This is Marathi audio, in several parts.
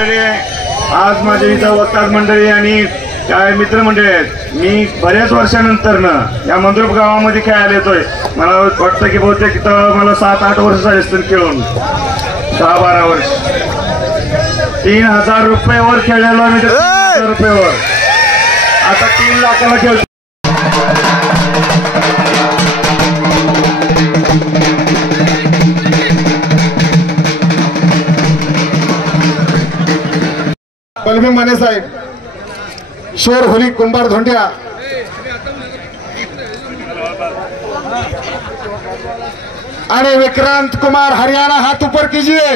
आज माझ्या इथं वक्तार मंडळी आणि काय मित्रमंडळी आहेत. मी बऱ्याच वर्षानंतर या मंद्रुप गावामध्ये खेळायला येतोय. मला वाटतं की बहुतेक इथं मला 7-8 वर्ष झाले असतील खेळून, 10-12 वर्ष. 3000 रुपयावर खेळलेलो आम्ही, 3000 रुपयावर. आता 3 लाखाला खेळतो. बलभीम माने साहेब, शोर होली कुंभार धोंड्या, आणि विक्रांत कुमार हरियाणा हात ऊपर कीजिए.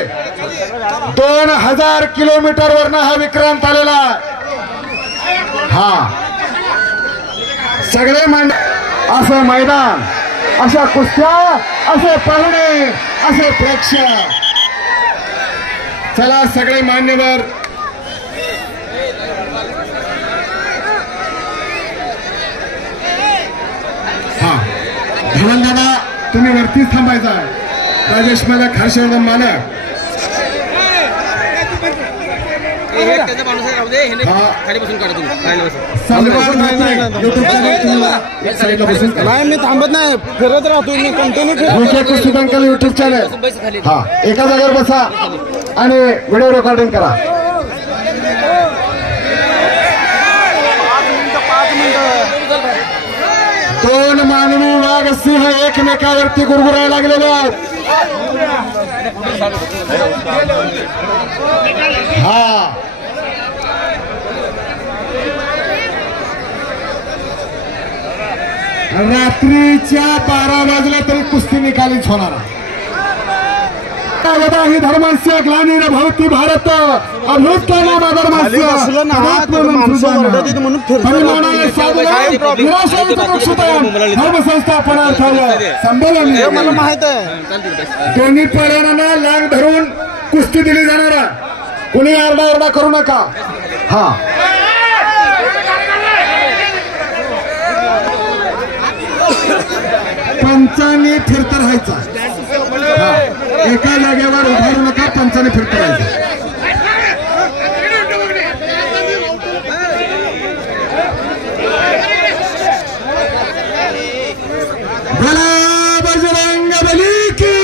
2000 किलोमीटर वरना हा विक्रांत आलेला. हा सगळे असं मैदान, अशा कुस्त्या, असे पाहुणे, असे प्रेक्षक. चला सगळे मान्यवर धवलदादा, तुम्ही वरतीच थांबायचा. राजेश मालक, हर्षवर्धन मालक, मी थांबत नाही, फिरत राहतो मी कंटिन्यू. पुस्तकांकल युट्यूब चॅनल. हा, एका जागेवर बसा आणि व्हिडिओ रेकॉर्डिंग करा. दोन मानवी वाघ सिंह एकमेकावरती गुरगुरायला लागलेले आहेत. हा, रात्रीच्या 12 वाजल्या तरी कुस्ती निकालीच होणार. ही धर्मस्य ग्लानीर भवती भारत अभ्युत्थानामा धर्मस्य धर्मसंस्थापनार्थाय संबोधन. मला माहित आहे, दोन्ही पर्यायांना लाग धरून कुस्ती दिली जाणार. कुणी आरडाओरडा करू नका. हा, पंचांनी फिरत राहायचा. एका जागेवर उभारू नका, पंचाने फिरत राहायचं. बोला बजरंग बली की.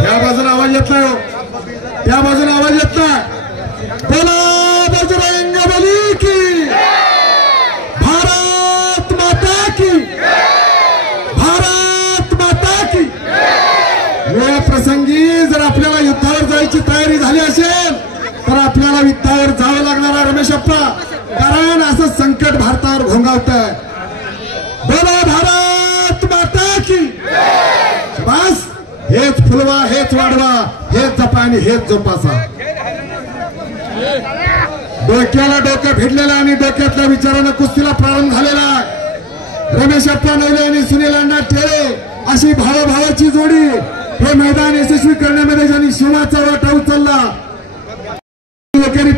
त्या बाजूला आवाज येत नाही, त्या बाजूला आवाज येत नाही. बोला बजरंग बली की. भारत माता की, भारत माता की. या प्रसंगी जर आपल्याला युद्धावर जायची तयारी झाली असेल तर आपल्याला युद्धावर जावं लागणार आहे रमेश अप्पा, कारण असं संकट भारतावर भोंगावतंय. बोला भारत माता की. बस, हेच फुलवा, हेच वाढवा, हेच जपा आणि हेच जोपासा. डोक्याला डोकं भिडलेलं आणि डोक्यातल्या विचारानं कुस्तीला प्रारंभ झालेला आहे. रमेश अप्पा नवले आणि सुनील अण्णा ठेळे अशी भावाभावाची जोडी हे मैदान यशस्वी करण्यामध्ये ज्यांनी शिवाचा वाटा उचलला.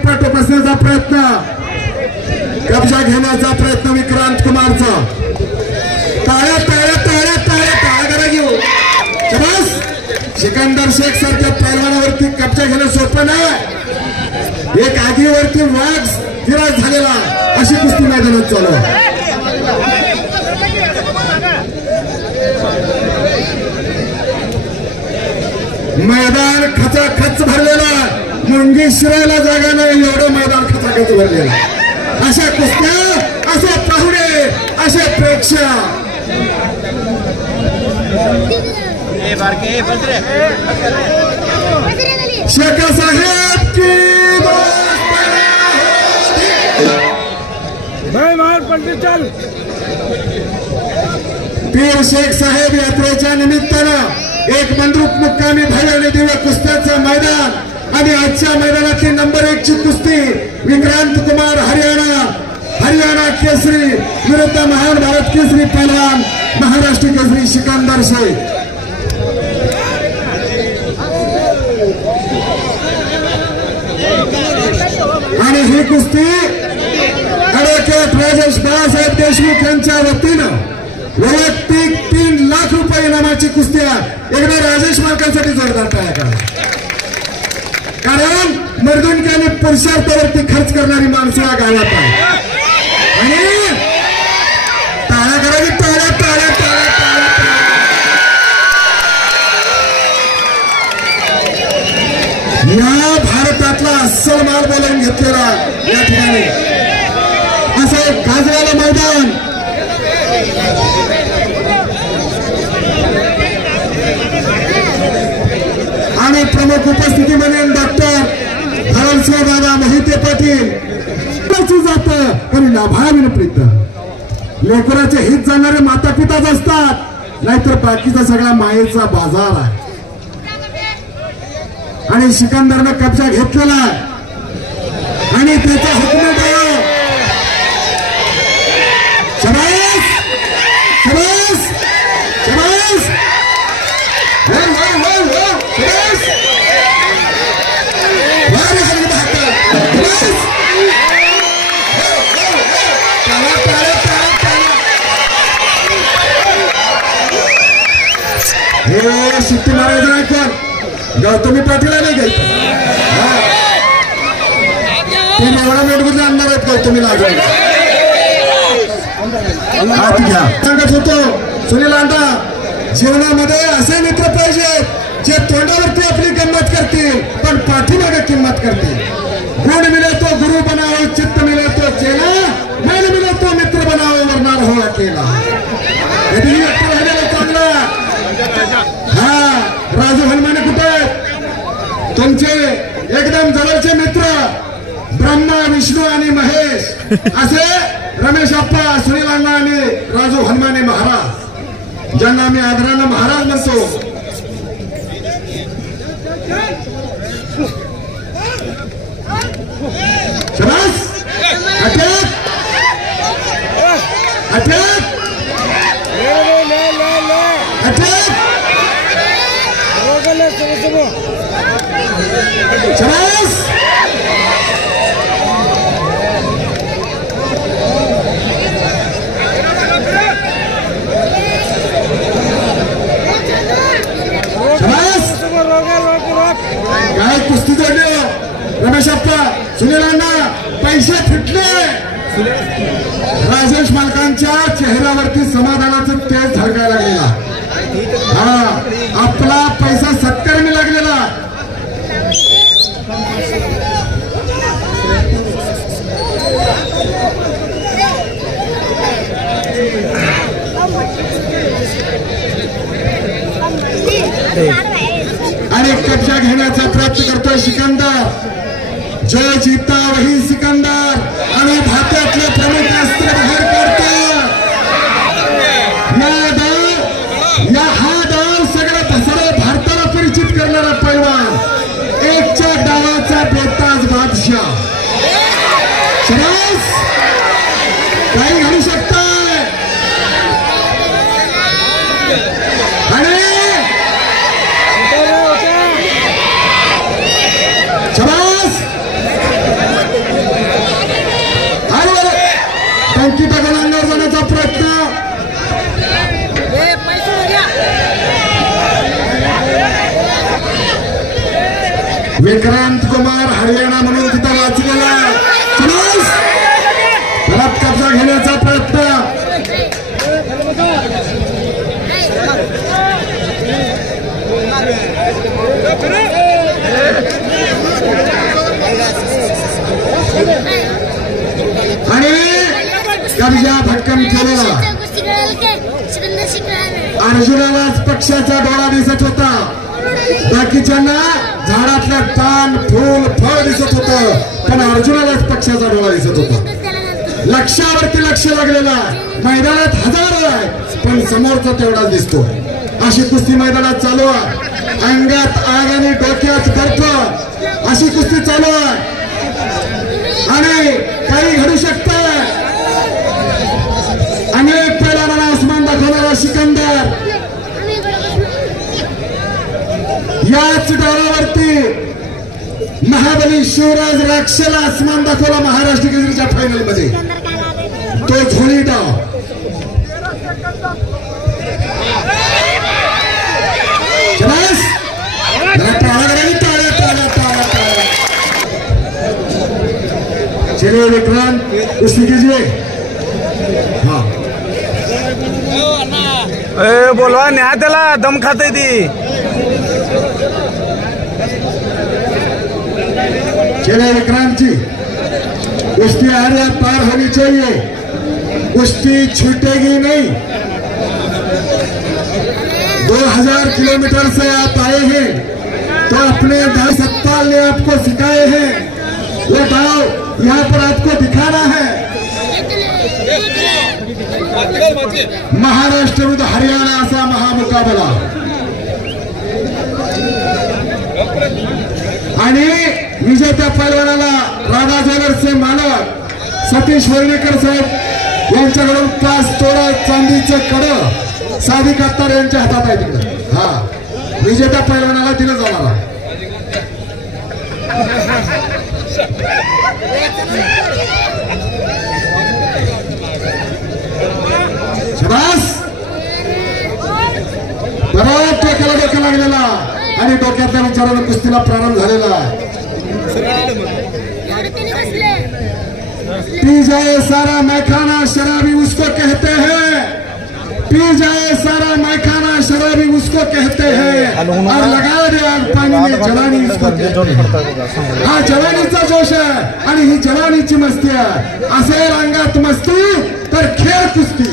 पाठ बसण्याचा प्रयत्न, कब्जा घेण्याचा प्रयत्न विक्रांत कुमारचा. टाळ्या टाळ्या टाळ्या टाळ्या टाळ्या करा घेऊ. बस, सिकंदर शेख सारख्या पैलवानावरती कब्जा घेणं सोपं नाही. एक आगीवरती वाघ विराज झालेला, अशी कुस्ती मैदानात चालू. मैदान खचाखच भरलेला, मुंगी शिरायला जागा नाही एवढं मैदान खचाखच भरलेलं. अशा कुस्त्या, असे पाहुणे, असे प्रेक्षक. शेख साहेब की पीर शेख साहेब यात्रेच्या निमित्तानं एक मंद्रुप मुक्कामी भव्य आणि दिव्य कुस्त्याचं मैदान आणि आजच्या मैदानातली नंबर 1 ची कुस्ती विक्रांत कुमार हरियाणा केसरी विरुद्ध महान भारत केसरी पैलवान महाराष्ट्र केसरी सिकंदर शेख. आणि ही कुस्ती ॲडव्होकेट राजेश बाळासाहेब देशमुख यांच्या वतीनं वैयक्तिक 3 लाख रुपये इनामाची कुस्ती. एकदा राजेश मालकांसाठी जोरदार टाळ्या करा. मर्दुनकी पुरुषार्थावरती खर्च करणारी माणसं या गावात आहे आणि टाळ्या करायची टाळ्या टाळ्या टाळ्या टाळ्या या भारतातला अस्सल माल बोलावून घेतलेला या ठिकाणी असं एक गाजवाला मैदान आणि प्रमुख उपस्थितीमध्ये डॉक्टर हरणसिंह दादा मोहिते पाटील जात पण लाभाविन प्रीत लेकराचे हित जाणारे माता पिताच असतात नाहीतर बाकीचा सगळा मायेचा बाजार आहे आणि सिकंदरनं कब्जा घेतलेला आहे आणि त्याचा हुकूमत शबास शबास शबास हे शिट्टी मारायचं नाही कोण गौतमी पाटील नाही गेल ते एवढा मेटगुजला आणणार आहेत गौतमी लागून हात घ्या सांगत होतो सुनील अंडा जीवनामध्ये असे मित्र पाहिजे जे तोंडावरती आपली किंमत करतील पण पाठीमागे किंमत करतील गुण मिले तो गुरु बनाओ चित्त मिले तो चेला मैल मिले तो मित्र बनाओ वरणार हो अकेला कधी व्यक्ती राहिलेला चांगला हा राजू हनुमाने कुठे तुमचे एकदम जवळचे मित्र ब्रह्मा विष्णू आणि महेश असे रमेश अप्पा सुनील अण्णा आणि राजू हनुमाने महाराज ज्यांना आम्ही आदरानं महाराज म्हणतो शबास अटक अटक अटक शबास काय कुस्ती जोडली रमेश अप्पा सुनील अण्णा पैसे फिटले राजेश मालकांच्या चेहऱ्यावरती समाधानाचं तेज झळकायला लागलेला हा आपला पैसा सत्कर्मी लागलेला आणि कब्जा घेण्याचा प्रयत्न करतोय सिकंदर जो जीता वही सिकंदर आणि भारतातले प्रमुख अस्त्र बाहेर काढतो हा डाव सगळ्या भारताला परिचित करणारा पैलवान एकच्या डावाचा बेताज बादशाह शबास काही घडू शकताय आणि टंकी टाकून अंगावर जाण्याचा प्रयत्न विक्रांत कुमार हरियाणा म्हणून तिथं वाचलेला घरात कब्जा घेण्याचा प्रयत्न आणि कब्जा भक्कम केलेला अर्जुनालाच पक्षाचा डोळा दिसत होता बाकीच्यांना झाडातलं पान फूल फळ दिसत होतं पण अर्जुनालाच पक्षाचा डोळा दिसत होता लक्षावरती लक्ष लागलेला मैदानात हजारो आहे पण समोरचा तेवढाच दिसतो अशी कुस्ती मैदानात चालू आहे अंगात आग आणि डोक्यात बर्फ अशी कुस्ती चालू आहे आणि काही घडू शकतं अनेक पैलवानाला आसमान दाखवणारा सिकंदर याच डावावरती महाबली शिवराज राक्षला आसमान दाखवला महाराष्ट्र केसरीच्या फायनल मध्ये तो झोळी डाव चलिए विक्रांत कुश्ती कीजिए। हाँ बोलवा न्या त्याला दम खाते ती चलिए विक्रांत जी, कुश्ती आगे पार होनी चाहिए, कुश्ती छूटेगी नहीं। 2000 किलोमीटर से आप आए हैं तो अपने दाव सत्पाल ने आपको सिखाए हैं, वो दाव यहाँ पर आपको दिखाना है। महाराष्ट्र विरुद्ध हरियाणा असा महामुकाबला आणि विजेत्या पैलवानाला राणा ज्वेलर्सचे मालक सतीश वर्णेकर साहेब यांच्याकडून 5 तोळा चांदीचं कडं सादिक अत्तार यांच्या हातात आहे तिकडे। हा विजेत्या पैलवानाला दिलं जाणार आहे। शाबास, बरोबर डोक्याला डोक्या लागलेला आणि डोक्यातल्या विचारानं कुस्तीला प्रारंभ झालेला आहे। पी जाए सारा मैखाना शराबी उसको कहते हैं, पी जाए सारा मैखाना शराबी उसको कहते हैं, और लगा दे आग पानी में जवानी उसको कहते हैं। हा जवानीचा जोश आहे आणि ही जवानीची मस्ती आहे। असेल अंगात मस्ती तर खेळ कुस्ती।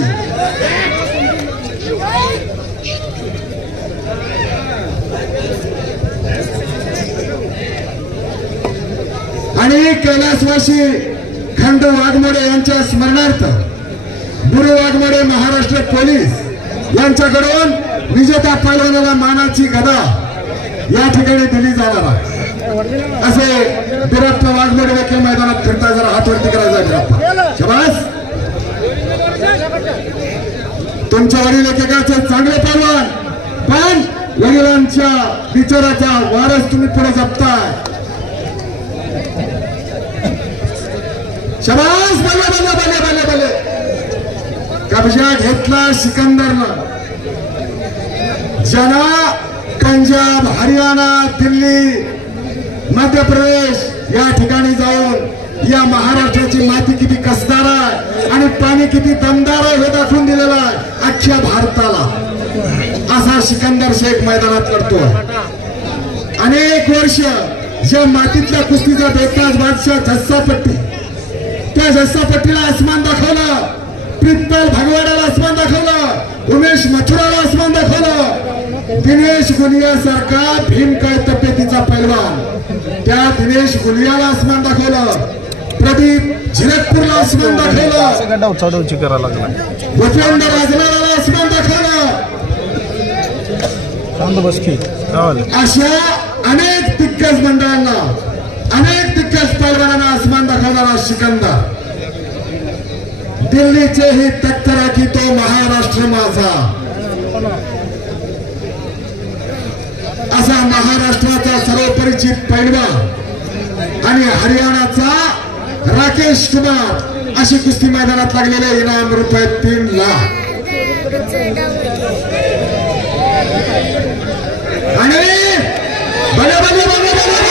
आणि कैलासवासी खंड वाघमोडे यांच्या स्मरणार्थ गुरु वाघमोडे महाराष्ट्र पोलीस यांच्याकडून विजेता पैलवानाला मानाची गदा या ठिकाणी दिली जाणार आहे। असे बिरप्पा वाघमोडे देखील मैदानात फिरता जरा हात वरती करायचा बिरप्पा। शाबास, तुमच्या वडील एकेकाचे चांगले पैलवान, पण वडिलांच्या विचाराचा वारस तुम्ही पुढे जपताय। शाबास, बल्ले बल्ले बल्ले बल्ले बल्ले। कब्जा घेतला सिकंदरनं, ज्याला पंजाब, हरियाणा, दिल्ली, मध्य प्रदेश या ठिकाणी जाऊन या महाराष्ट्राची माती किती कसदार आहे आणि पाणी किती दमदार आहे हे दाखवून दिलेलं आहे अख्ख्या भारताला। असा सिकंदर शेख मैदानात लढतो। अनेक वर्ष ज्या मातीतल्या कुस्तीचा बेताज बादशाह झस्सापट्टी, त्या झस्सापट्टीला आसमान दाखवलं, प्रितपाल भगवाडाला आसमान दाखवलं, उमेश मथुराला आसमान दाखवलं, दिनेश गुलिया सारखा भीमकाय तपेतीचा पैलवान त्या दिनेश गुलियाला आसमान दाखवलं, प्रदीप झिरकपूरला आसमान दाखवलं, उचाडवची करायला लागला, भूपेंद्र राजनाला आसमान दाखवलं। अशा अनेक दिग्गज मंडळांना, अनेक दिग्गज पैलवानांना आसमान दाखवणारा सिकंदर, दिल्लीचे ही तख्तरा की तो महाराष्ट्र माझा असा महाराष्ट्राचा सर्वपरिचित पैलवान आणि हरियाणाचा राकेश कुमार अशी कुस्ती मैदानात लागलेले इनाम रुपये 3 लाख। आणि बले बले बले बले